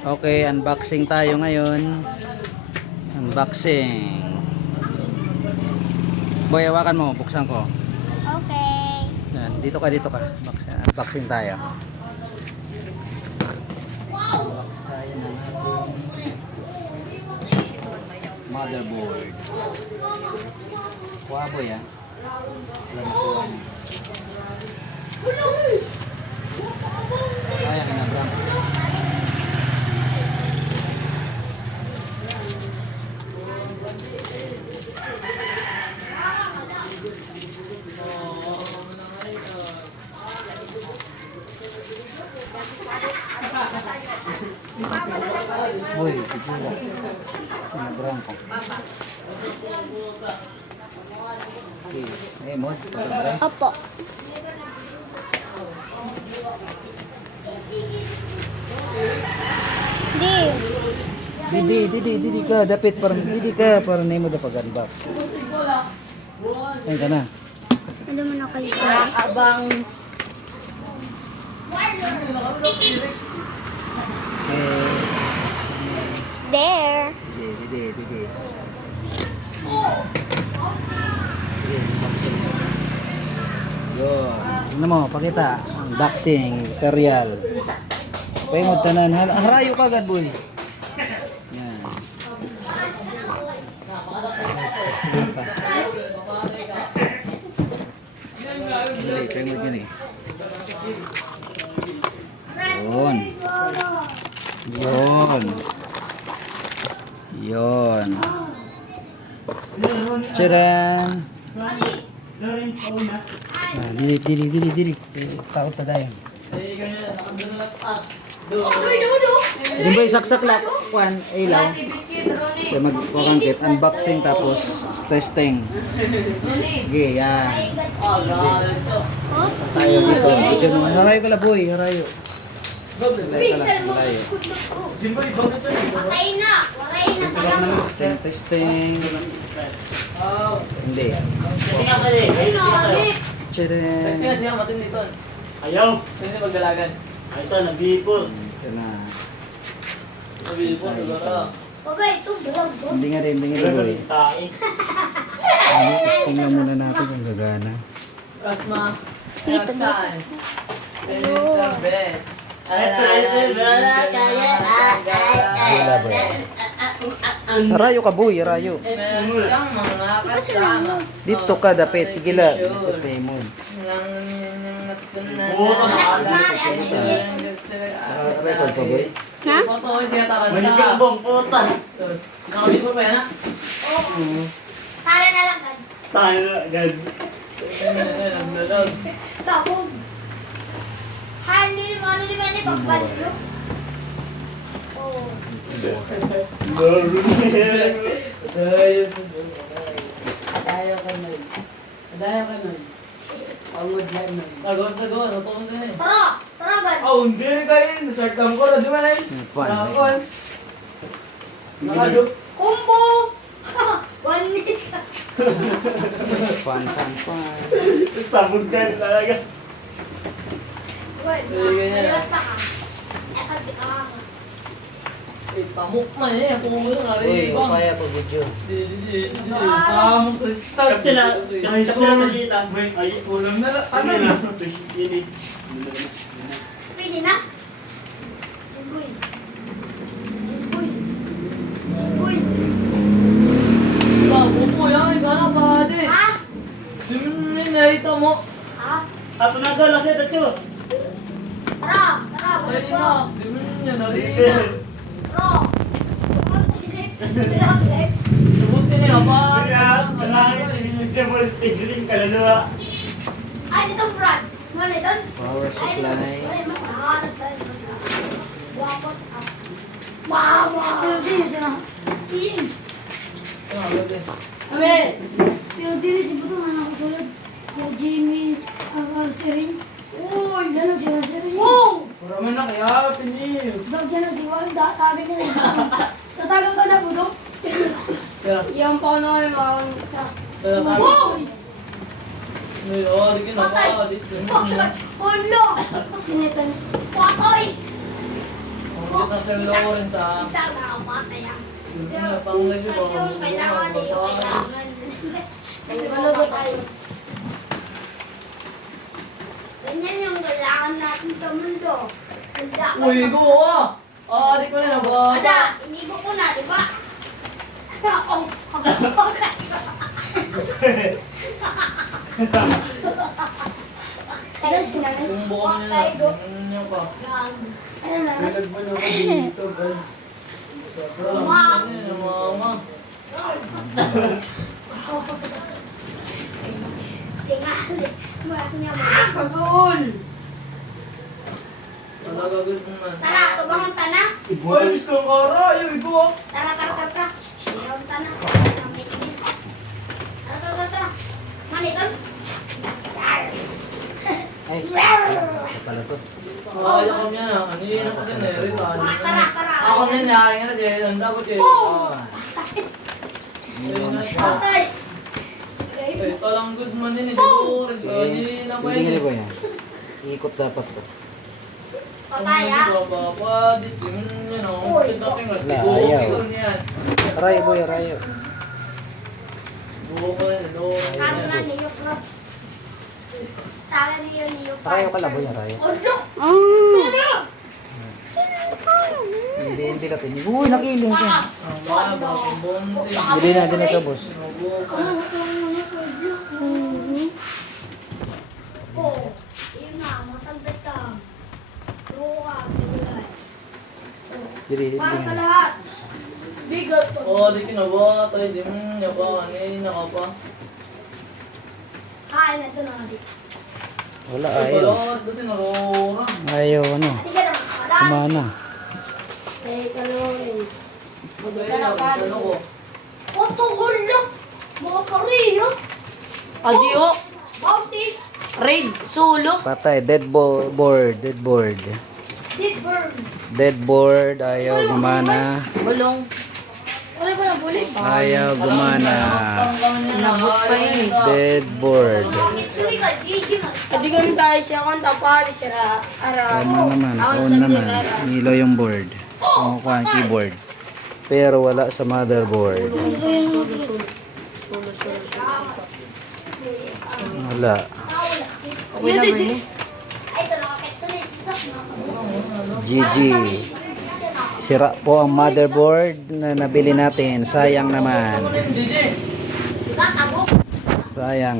Okay, unboxing tayo ngayon. Unboxing. Boy, hawakan mo, buksan ko. Okay. Yan, dito ka. Unboxing tayo. Unbox tayo ng ating motherboard. Kuha boy ah. Wala na kuha niya. Ayan na bro. Uy, siguro. Sinabrang ko. Okay, mo. Opo. Didi ka, dapit parang didi ka para na mo dapat unbox. Ayun ka na. Ano mo na kayo? Abang It's there. Didi. Yun. Ano mo, pakita. Unboxing, serial. Pwede mo tanan. Harayo ka agad, boy. Yan. Dali, pwede mo dyan eh. Yun. Tcharan! Dili. Takot pa tayo. Yung ba isaksak lang? Kuan, ilaw. Kaya magpakangkit. Unboxing tapos testing. Okay, yan. Tayo dito. Medyo naman. Harayo ka lang, boy. Harayo. Harayo. Patay na. Testing. Hindi. Tcharan! ayaw. Hindi magdalagan. Ito, nabipol. Ito na. Nabipol, siguro. Baba, ito vlog. Hindi nga rin, boy. Tae. Testing lang muna natin kung gagana. Rasma. Ito ba? Saan? Best. Wala ba yan? Harayo ka, boy. Harayo. Isang mga kasama. Dito ka, dapit. Sige lang. Testing mo. Record pa, boy. Ha? Mahigang bong puta. Tapos, nakabipol pa yan ha? Tala na lang. Tayo na, agad. Sabog. Hindi naman eh. Pagbalik mo. Oh. Adayo ka nun. Pangod na nun. Gawas. Ito mo din eh. Tara agad. Oh, hindi rin kayo. Nasart lang ko. Di ba na yun? Fun. Nakaduk. Combo. 1 minute. Fun. Sabog ka talaga. Wait, ganyan. maliwat pa ka. Eka. Pamuk man eh. Pumulong nga Uy, rin. Bang. upaya pa, budyo. Samong sa stats. Kahit sila nakita. Ay, ulam na lang. Ano na? Pwede na? Uy. Bago po yan. Gana pa ate. Ha? Narito mo. Ha? Ato na doon, laki tacho. Tara, Ay balik ko. na. Di mo niya narito. Tara. Subutin niya ba? Ay, dito Brad. Ano ito? Power supply. Ay, mas nahanap tayo. Wapos up. Mama! Hindi siya na. Tiin. Amen. Pero dili si Butong anak ko sulod. Kaya Jamie, si Rin. Uy! Dalo si Rin. Wow! Para man na kaya pinil. Daw dyan si Juan, tatagin niya. Tatagan ka na, Butong. Yung pauno na mga Wow! Oh, di ka na. Ulo! Kinitan. Patoy! Kita sa lorin sa... Isa nakapatay ah. Pang medyo Sa yung kailangan din yung kailangan. Ano tayo? Ganyan yung kailangan natin sa mundo. Uy, go ah! Ah, di ko na ba? Ada, inigo ko na, di ba? Oh, okay. Kaya sinabi, Yung buong niya okay, go. niya pa. Ano na? Mama! Mama! Tingali. Buhat niya mo. Kasul! Talaga good naman. Tara, tubangon ta na. Uy, miss ko ang kara. Yung ibo. Tara, tara, tara, tara. Tubangon ta na. Tara, tara, tara. Manikon. Ay, sa pala to. Kaya ko niya. Hindi na ko siya nerita. Tara, tara. Ako na niyari nga na siya. Ang dapat eh. Ayun na siya. Okay. Eh, talang good man din eh. Siguro. Hindi na pa Hindi nga yun. ba yan? Ikot dapat to. Patay ah. Papa, this din yun o. Kita kasi nga. Wala, Siguro ayaw. siguro niyan. Rayo boy, rayo. Buho ko yun. Tama nga ni yung crops. Tama niyo ni yung Rayo ka lang boy, rayo. Odo. Hindi natin. Uy, nakiling ka. Ang mga bakong bonti. Hindi na sa boss. Sinubuho ko. Oh, yun na, masandat ka. Luwa, sigulay. Hindi Para sa na. lahat. Bigat po. Oo, di kinabatay. Di mo niya pa. Kanina ka pa. Kain na ito na di. Wala, Ay, ayaw. pala. Kasi narora. Ayaw, ano. Ati ka na makalat. Kumana. Eh, kalawin. Ay, ano ko. Oto hulok. Mga kariyos. Adio. Bounty. Raid. Solo. Patay, dead board, dead board. Did burn. Dead board, ayaw gumana. Bulong. Wala ba ng bulit? Ayaw gumana. Nabot pa yun eh. Dead board. Bakit sumi ka, Gigi man? Kadigan tayo siya kung tapali siya. Tama naman, on naman. Nilo yung board. Kumukuha ang keyboard. Pero wala sa motherboard. Wala. Uy, Ay, ito nakakit sumi. Sisak na. GG. Sira po ang motherboard na nabili natin. Sayang naman. Hindi, di. Diba, sabok? Sayang.